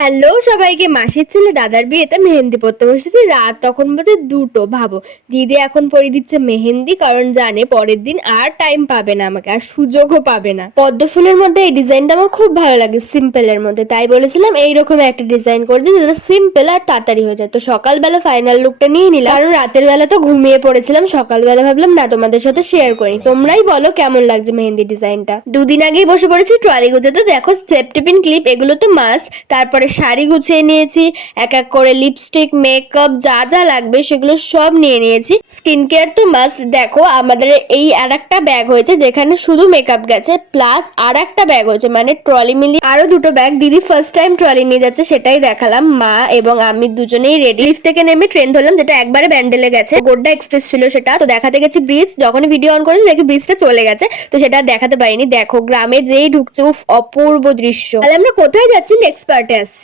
Hello সবাইকে, মাসির ছেলে দাদার বিয়েতে মেহেন্দি পড়তে বসেছি। রাত তখন বাজে 2টো। ভাবো, দিদি এখন পরিয়ে দিচ্ছে মেহেন্দি, কারণ জানে পরের দিন আর টাইম পাবে না, আমাকে আর সুযোগও পাবে না। পদ্ম ফুলের মধ্যে এই ডিজাইনটা আমার খুব ভালো লাগে, সিম্পলের মধ্যে, তাই বলেছিলাম এইরকম একটা ডিজাইন করে দিই যেটা সিম্পল আর তাড়াতাড়ি হয়ে যায়। তো সকালবেলা ফাইনাল লুকটা নিয়ে নিলাম, কারণ রাতের বেলা তো ঘুমিয়ে পড়েছিলাম। সকালবেলা ভাবলাম না, তোমাদের সাথে শেয়ার করি। তোমরাই বলো কেমন লাগছে মেহেন্দি ডিজাইনটা। দুদিন আগেই বসে পড়েছি ট্রলি গুছাতে। দেখো, সেফ টিফিন ক্লিপ এগুলো তো মাস্ট। তারপরে শাড়ি গুছিয়ে নিয়েছি, এক এক করে লিপস্টিক, মেকআপ, যা যা লাগবে সেগুলো সব নিয়ে নিয়েছি। স্কিন কেয়ার তো মাস্ট। দেখো, আমাদের এই আর একটা ব্যাগ হয়েছে যেখানে শুধু মেকআপ গেছে, প্লাস আর একটা ব্যাগ হয়েছে, মানে ট্রলি মিলিয়ে আরো দুটো ব্যাগ। দিদি ফার্স্ট টাইম ট্রলি নিয়ে যাচ্ছে, সেটাই দেখালাম। মা এবং আমি দুজনেই রেডি। লিফট থেকে নেমে ট্রেন ধরলাম, যেটা একবারে ব্যান্ডেলে গেছে। গোড্ডা এক্সপ্রেস ছিল সেটা। তো দেখাতে গেছি ব্রিজ, যখন ভিডিও অন করেছি দেখি ব্রিজটা চলে গেছে, তো সেটা দেখাতে পারিনি। দেখো, গ্রামে যেই ঢুকছে, উফ, অপূর্ব দৃশ্য। তাহলে আমরা কোথায় যাচ্ছি নেক্সট পার্টে আসছি।